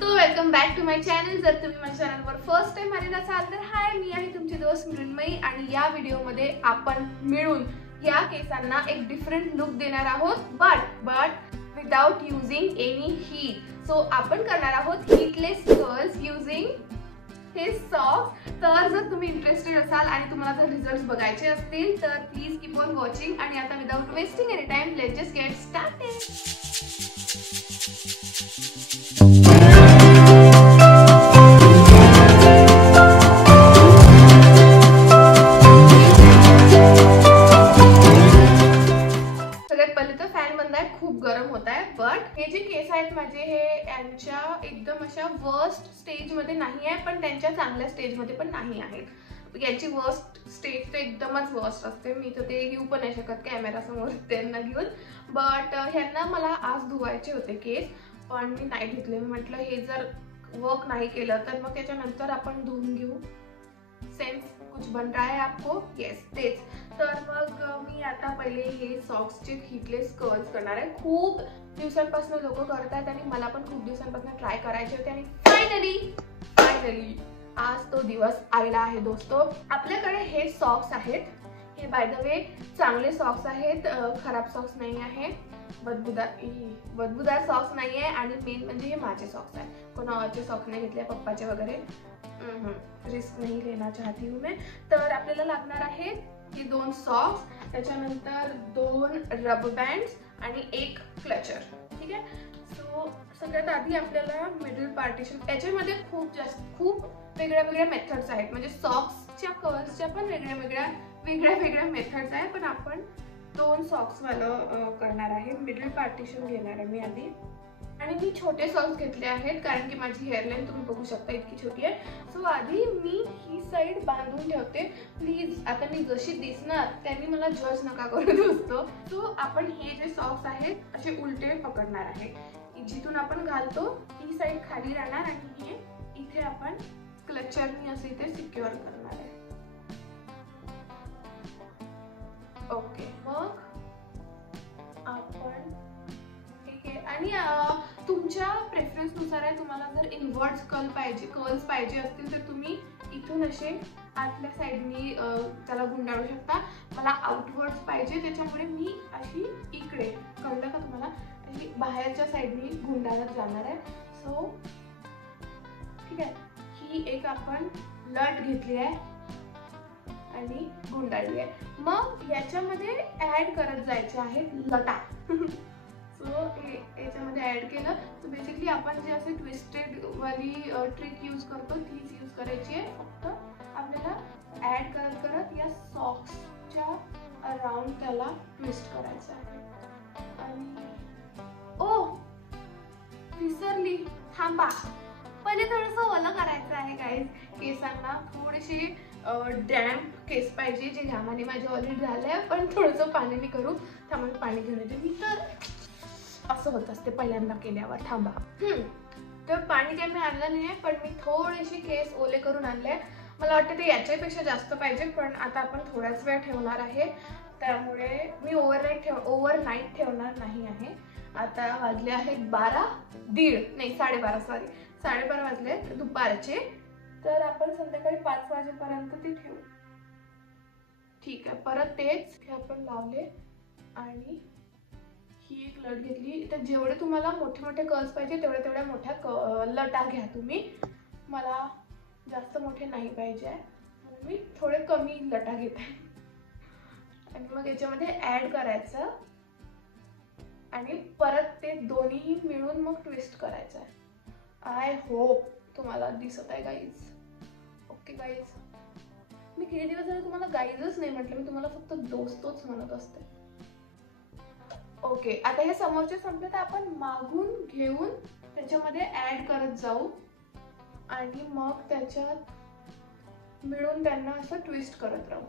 दोस्तों, welcome back to my channel. जर तुम्ही माझ्या चॅनलवर फर्स्ट टाइम आलेला असाल तर हाय, मी आहे तुमची दोस्त मृण्मयी आणि या व्हिडिओमध्ये आपण मिळून या केसांना एक डिफरंट लुक देणार आहोत, but without using any heat. So आपण करणार आहोत हीटलेस कर्ल्स युजिंग हे सॉक्स। तर जर तुम्ही इंटरेस्टेड असाल आणि तुम्हाला जर रिझल्ट्स बघायचे असतील तर प्लीज कीप ऑन वॉचिंग। आणि आता without wasting any time let's just get started. खूप गरम होत आहे, बट हे जे केस आहेत माझे हे यांच्या एकदम अशा वर्स्ट स्टेज मध्ये नाही आहे, पण त्यांच्या चांगल्या स्टेज मध्ये पण नाही आहेत। यांची वर्स्ट स्टेज तर एकदमच वर्स्ट असते, मी तर ते घेऊ पण नाही शकत कॅमेरा समोर त्यांना घेऊन। बट ह्यांना मला आज धुवायचे होते केस, पण मी नाही धुतले। मी म्हटलं हे जर वर्क नाही केलं तर मग त्याच्यानंतर आपण धुवून घेऊ। सेंस कुछ बन रहा है आपको? येस, तेच। तर मग मी आता पहिले हे सॉक्सचे हीटलेस कर्ल्स करणार आहे। खूप दिवसांपासून लोक करतात आणि मला पण खूप दिवसांपासून ट्राय करायचे होते आणि फायनली आज तो दिवस आलेला आहे दोस्तो। आपल्याकडे हे सॉक्स आहेत, हे बाय द वे चांगले सॉक्स आहेत, खराब सॉक्स नाही आहे, बदबूदार सॉक्स नाही आहे आणि मेन म्हणजे हे माझे सॉक्स आहे। कोणाचे सॉक्स नाही घेतले, पप्पाचे वगैरे। रिस्क नहीं लेना चाहती हूँ मैं। तर आपल्याला लागणार आहे हे 2 सॉक्स, त्याच्यानंतर 2 रबर बँड्स आणि 1 क्लचर। ठीक आहे। सो सगळ्यात आधी आपल्याला मिडल पार्टिशन, याच्यामध्ये खूप वेगळ्या मेथड्स आहेत, म्हणजे सॉक्सच्या कर्ल्सच्या पण वेगळ्या मेथड्स आहेत, पण आपण 2 सॉक्स वाला करणार आहे। मिडल पार्टिशन घेणार आहे मी आधी, आणि मी छोटे सॉक्स घेतले आहेत कारण की माझी हेअरलाईन तुम्ही बघू शकता इतकी छोटी आहे। सो आधी मी ही साईड बांधून ठेवते प्लीज। आता मी जशी दिसणार त्यांनी मला जज नका करू दोस्तो। सो आपण हे जे सॉक्स आहेत असे उलटे पकडणार आहे, जिथून आपण घालतो ही साईड खाली राहणार आणि हे इथे आपण क्लचरनी असे इथे सिक्युअर करणार आहे। ओके, मग आपण आणि तुमच्या प्रेफरन्स नुसार आहे, तुम्हाला जर इनवर्ड्स कर्ल्स पाहिजे असतील तर तुम्ही इथून असे आतल्या साईडनी त्याला गुंडाळू शकता। मला आउटवर्ड्स पाहिजे त्याच्यामुळे मी अशी इकडे, कळलं का तुम्हाला, अशी बाहेरच्या साईडनी गुंडाळत जाणार आहे। सो ठीक आहे, ही एक आपण लट घेतली आहे आणि गुंडाळली आहे। मग याच्यामध्ये ऍड करत जायचे आहेत लटा। सो याच्यामध्ये ऍड केलं तर बेसिकली आपण जे असे ट्विस्टेड वाली ट्रिक यूज करतो तीच यूज करायची आहे। फक्त आपल्याला ऍड करत या सॉक्सच्या अराउंड त्याला ट्विस्ट करायचं आहे। आणि ओ विसरली, थांबा, पहिले थोडंसं ओलं करायचं आहे गाईज। केसांना थोडेसे डॅम्प केस पाहिजे, जे घामाने माझे ऑलरेडी झाले, पण थोडंसं पाण्याने करू। थांबा, पाणी घेऊन येते मी। तर असं होत असते पहिल्यांदा केल्यावर, थांबा। तर पाणी काही मी आणलं नाही आहे, पण मी थोडेसे केस ओले करून आणले। मला वाटतं ते याच्यापेक्षा जास्त पाहिजे, पण आता आपण थोड्याच वेळ ठेवणार आहे, त्यामुळे मी ओव्हरनाईट ठेवणार नाही आहे। आता वाजले आहेत 12:30 वाजले दुपारचे, तर आपण संध्याकाळी 5 वाजेपर्यंत ते ठेवू। ठीक आहे, परत तेच हे आपण लावले आणि ही एक लट घेतली। तर जेवढे तुम्हाला मोठे कर्ल्स पाहिजे तेवढ्या मोठ्या लटा घ्या तुम्ही। मला जास्त मोठे नाही पाहिजे आहे, म्हणून मी थोडे कमी लटा घेत आहे। आणि मग याच्यामध्ये ऍड करायचं आणि परत ते दोन्ही मिळून मग ट्विस्ट करायचं आहे। आय होप तुम्हाला दिसत आहे गाईज। ओके गाईज, मी किती दिवस झाले तुम्हाला गाईजच नाही म्हटलं, मी तुम्हाला फक्त दोस्तोच म्हणत असते। ओके, आता हे समोरचे संपले तर आपण मागून घेऊन त्याच्यामध्ये ऍड करत जाऊ आणि मग त्याच्यात मिळून त्यांना असं ट्विस्ट करत राहू।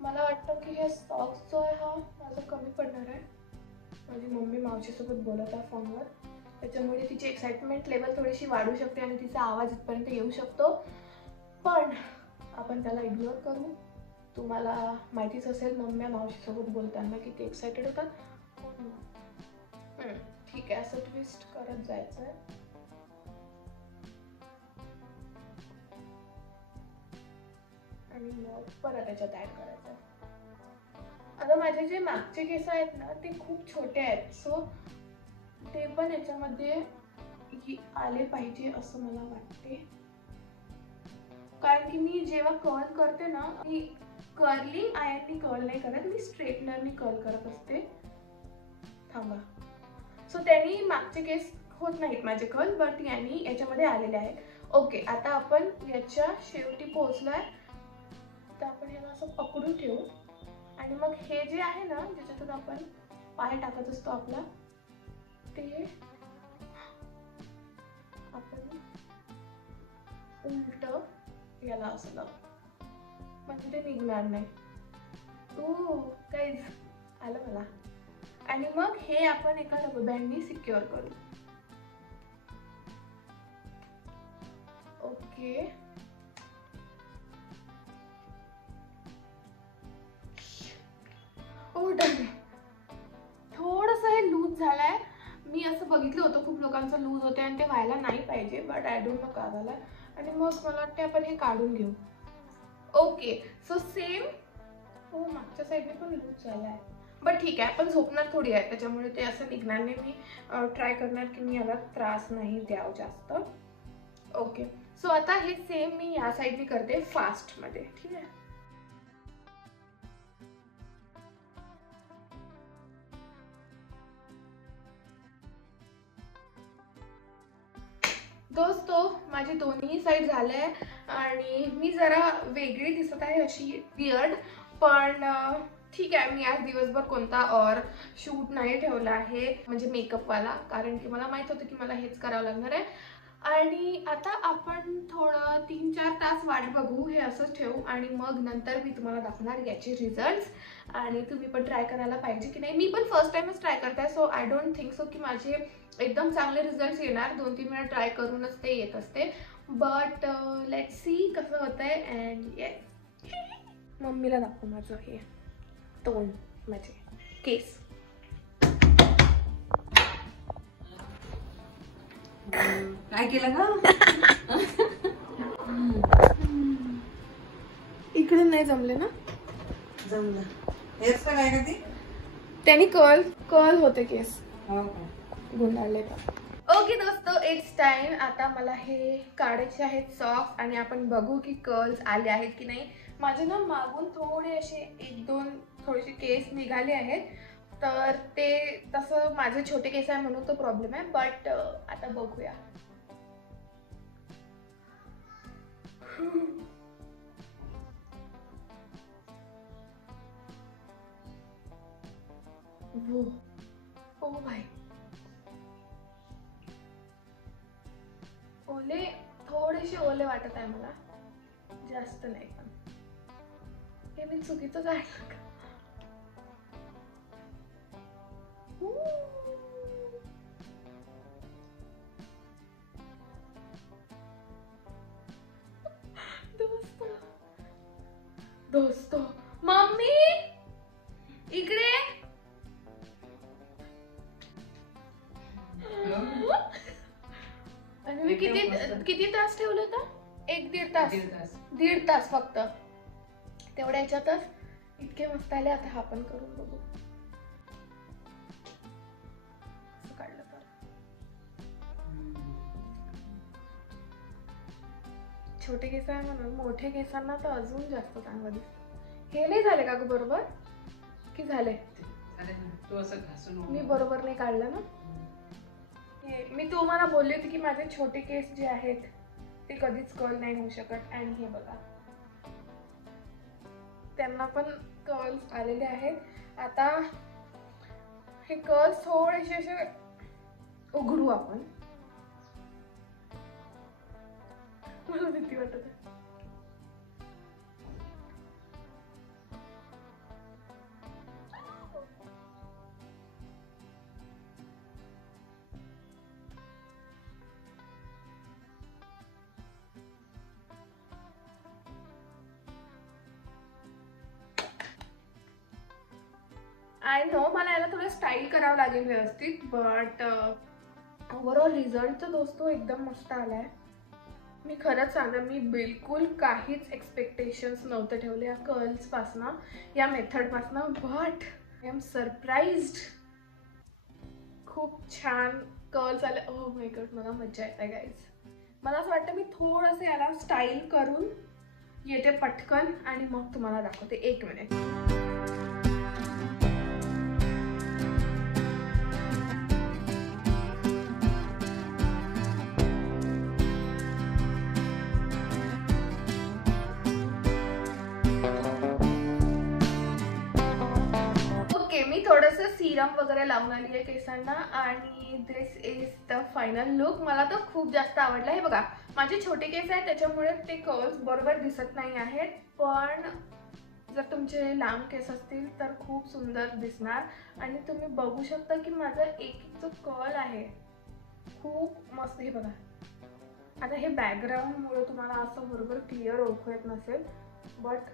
मला वाटतं की हे सॉक्स जो आहे हा माझा कमी पडणार आहे। माझी मम्मी मावशीसोबत बोलत आहे फोनवर, त्याच्यामुळे तिची एक्साइटमेंट लेवल थोडीशी वाढू शकते आणि तिचा आवाज इथपर्यंत येऊ शकतो, पण आपण त्याला इग्नोर करू। तुम्हाला माहितीच असेल मम्मी मावशीसोबत बोलताना किती एक्साइटेड होतात। ठीक आहे, असं ट्विस्ट करत जायचं आहे। आणि मग परत त्याच्यात ऍड करायचं. आता माझे जे मागचे केस आहेत ना ते खूप छोटे आहेत, सो ते पण याच्यामध्ये आले पाहिजे असं मला वाटते. कारण की मी जेव्हा कर्ल करते ना, मी कर्लिंग आयर्ननी कर्ल नाही करत, मी स्ट्रेटनरनी कर्ल करत असते. थांबा. सो त्यांनी मागचे केस होत नाहीत माझे कर्ल, बट यांनी याच्यामध्ये आलेले आहेत. ओके, आता आपण याच्या शेवटी पोहोचलोय, तर आपण ह्याला असं पकडून ठेवू आणि मग हे जे आहे ना ज्याच्यातून आपण पाय टाकत असतो आपला, ते आपण उलट याला असं लावू, म्हणजे ते निघणार नाही. गाईज आलं मला. आणि मग हे आपण एका रबर बँडनी सिक्युअर करू. ओके, थोडंसं हे लूज झालंय. मी असं बघितलं होतं खूप लोकांचं लूज होते आणि ते व्हायला नाही पाहिजे, बट आय डोंट नो का झालं. आणि मग मला वाटतं आपण हे काढून घेऊ. Okay, so same. हो, मागच्या साईडने पण लूज झाला आहे, बट ठीक आहे, आपण झोपणार थोडी आहे त्याच्यामुळे ते असं निघणार नाही. मी ट्राय करणार की मी याला त्रास नाही द्यावं जास्त. ओके, सो आता हे सेम मी या साईडने करते फास्टमध्ये. ठीक आहे. दोस्तो, माझी दोन्ही साईड झाले आणि मी जरा वेगळी दिसत आहे, अशी वियर्ड, पण ठीक आहे. मी आज दिवसभर कोणता और शूट नाही ठेवला आहे, म्हणजे मेकअपवाला, कारण की मला माहित होतं की मला हेच करावं लागणार आहे. आणि आता आपण थोडं 3-4 तास वाट बघू, हे असंच ठेवू आणि मग नंतर मी तुम्हाला दाखवणार याचे रिझल्ट्स. आणि तुम्ही पण ट्राय करायला पाहिजे की नाही. मी पण फर्स्ट टाइमच ट्राय करते, so I don't think so की माझे एकदम चांगले रिझल्ट्स येणार. 2-3 वेळा ट्राय करूनच ते येत असते, बट लेट्स सी कसं होतंय. अँड येस, मम्मीला दाखव माझं हे तोंड, माझे केस. काय केलं का? इकडून नाही जमले ना? जमलं. हेअरस्टाईल आहे का ती? त्यांनी कर्ल होते केस, हो का? गुंडाळले तर. ओके दोस्तो, इट्स टाइम. आता मला हे काढायचे आहेत सॉक्स आणि आपण बघू की कर्ल्स आले आहेत की नाही. माझे ना मागून थोडे असे 1-2 थोडेसे केस निघाले आहेत, तर ते तसं माझे छोटे केस आहे म्हणून तो प्रॉब्लेम आहे, बट आता बघूया. ओ भाई, ओले, थोडेसे ओले वाटत आहे मला, जास्त नाही. पण हे मी चुकीचं काढलं का? दोस्तो, मम्मी इकडे. आणि मी किती तास ठेवलं होतं? 1-1.5 तास. 1.5 तास फक्त. तेवढ्या ह्याच्यातच इतके मस्त आले. आता हा पण करून बघू. असं काढलं तर छोटे केस आहे म्हणून, मोठे केसांना तर अजून जास्त चांगलं दिसतं. हे नाही झाले का ग बरोबर की झाले? तू असं घासून मी बरोबर नाही काढलं ना. मी तुम्हाला बोलली होती की माझे छोटे केस जे आहेत ते कधीच कर्ल नाही होऊ शकत. आणि हे बघा, त्यांना पण कर्ल्स आलेले आहेत. आता हे कर्ल्स थोडेसे असे उघडू आपण. मला भीती वाटत आहे. आय नो मला याला थोडं स्टाईल करावं लागेल व्यवस्थित, बट ओव्हरऑल रिझल्ट तर दोस्तो एकदम मस्त आलाय. मी खरंच सांगते, मी बिलकुल काहीच एक्सपेक्टेशन्स नव्हते ठेवले या कर्ल्सपासनं, या मेथडपासनं, बट आय एम सरप्राइज्ड. खूप छान कर्ल्स आले. ओह माय गॉड, मला मजा येते गाईज. मला असं वाटतं मी थोडंसं याला स्टाईल करून येते पटकन आणि मग तुम्हाला दाखवते. 1 मिनिट. मी थोडंसं सिरम वगैरे लावून आली आहे केसांना आणि दिस इज द फायनल लुक. मला तर खूप जास्त आवडला. हे बघा, माझे छोटे केस आहेत त्याच्यामुळे ते कर्ल्स बरोबर दिसत नाही आहेत, पण जर तुमचे लांब केस असतील तर खूप सुंदर दिसणार. आणि तुम्ही बघू शकता की माझा एक जो कर्ल आहे खूप मस्त. हे बघा, आता हे बॅकग्राऊंडमुळे तुम्हाला असं बरोबर क्लिअर ओळखू येत नसेल, बट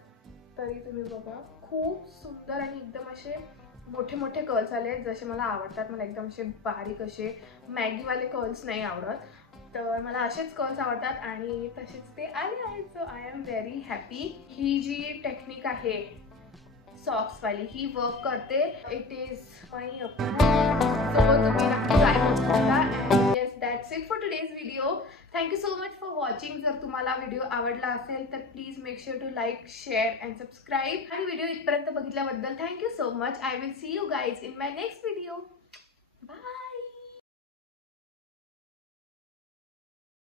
तरी तुम्ही बघा खूप सुंदर आणि एकदम असे मोठे मोठे कर्ल्स आले आहेत जसे मला आवडतात. मला एकदम असे बारीक असे मॅगीवाले कर्ल्स नाही आवडत, तर मला असेच कर्ल्स आवडतात आणि तसेच ते आले आहेत. So I am very happy. ही जी टेक्निक आहे सॉक्सवाली ही वर्क करते. It is my opinion. So तुम्ही नक्की ट्राय करू शकता. And yes, that's it for today's video. Thank you so much for watching. जर तुम्हाला व्हिडिओ आवडला असेल तर please make sure to like, share and subscribe. आणि व्हिडिओ इथपर्यंत बघितल्याबद्दल thank you so much. I will see you guys in my next video. Bye.